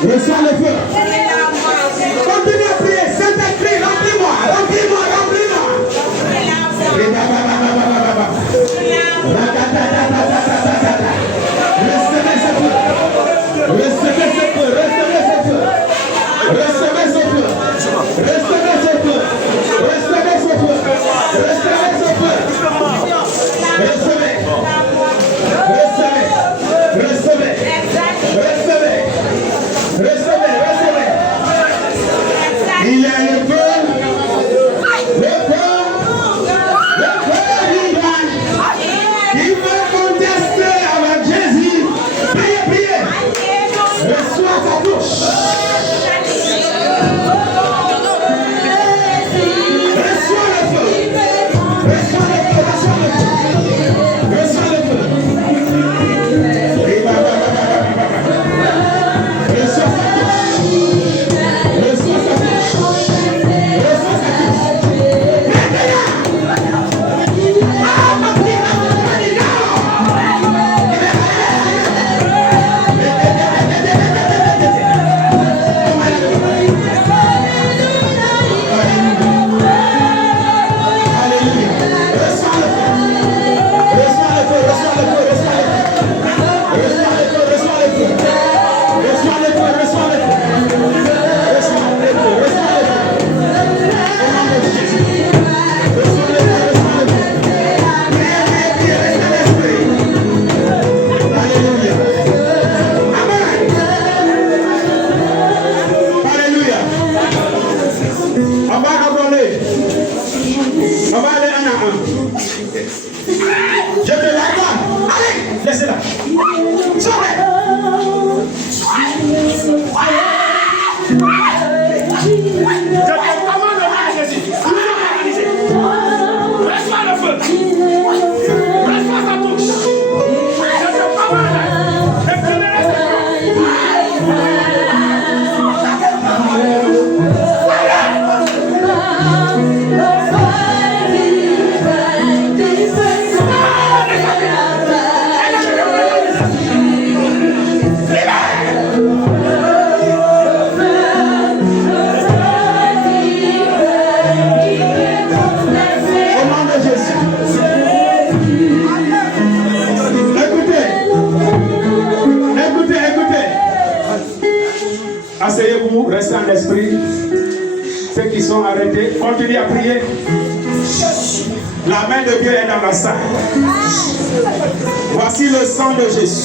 Reçois le feu. Continue à prier. Saint-Esprit, remplis-moi, remplis-moi, remplis-moi. Recevez ce feu. Recevez ce feu. Recevez ce feu. Recevez ce feu. Recevez ce feu. Recevez ce feu. Recevez ce feu. Recevez. Recevez. Recevez. Recevez. Recevez, recevez. Il y a le feu. Le feu. Le feu divin. Il veut contester avec Jésus. Priez, priez. Reçois ta touche. Reçois le feu. Reçois le feu. Reçois le feu. Reçois le feu. Asseyez-vous, restez en esprit. Ceux qui sont arrêtés, continuez à prier. La main de Dieu est dans la salle. Voici le sang de Jésus.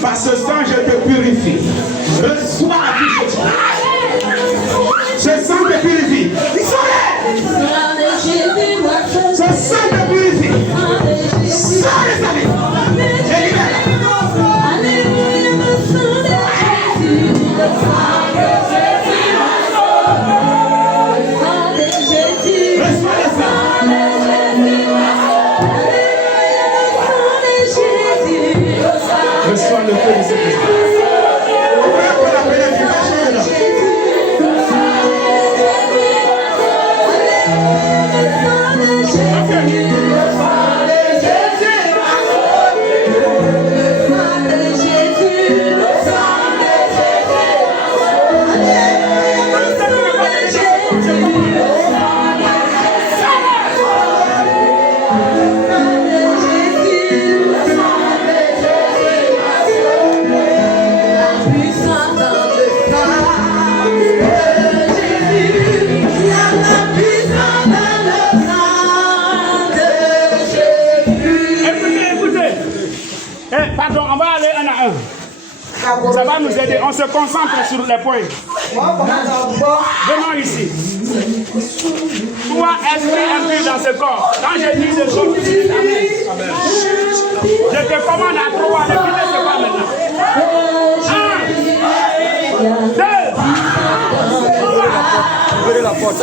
Par ce sang, je te purifie. Reçois la vie de Dieu. Ce sang te purifie. Ce sang te purifie. Sors les amis. Je libère. Alléluia, le sang de Jésus. Le sang de Jésus. nous aider. On se concentre sur les points. Venons ici. Toi, esprit impur dans ce corps. Quand je dis ce jour, tu dis Amen. Je te commande à 3, ne quittez ce pas maintenant. 1, 2, 3. Ouvrez la porte.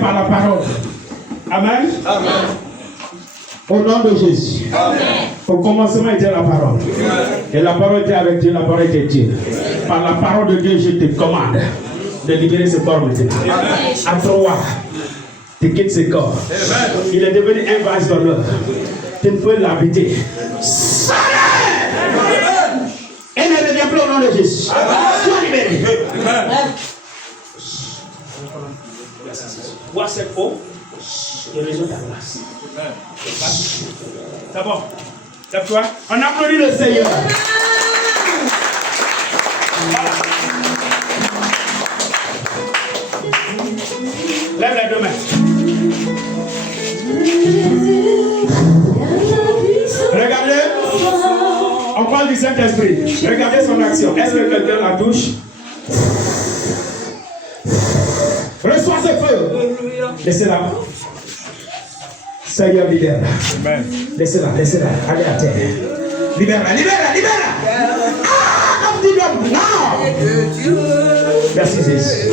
Par la parole. Amen. Amen. Au nom de Jésus. Amen. Au commencement était la parole. Et la parole était avec Dieu, la parole était Dieu. Par la parole de Dieu, je te commande de libérer ce corps maintenant. À 3, tu quittes ce corps. Il est devenu un vase d'honneur. Tu ne peux l'habiter. Et ne reviens plus au nom de Jésus. Sois libéré. Vois cette eau, je réjouis ta grâce. C'est bon. Lève-toi. On applaudit le Seigneur. Voilà. Lève les deux mains. Regardez. On parle du Saint-Esprit. Regardez son action. Est-ce que quelqu'un la touche? Reçois ce feu. Laissez-la. Seigneur, libère-la. Laissez-la, laissez-la. Allez à terre. Libère-la, libère-la, libère-la. Ah, non. Merci Jésus.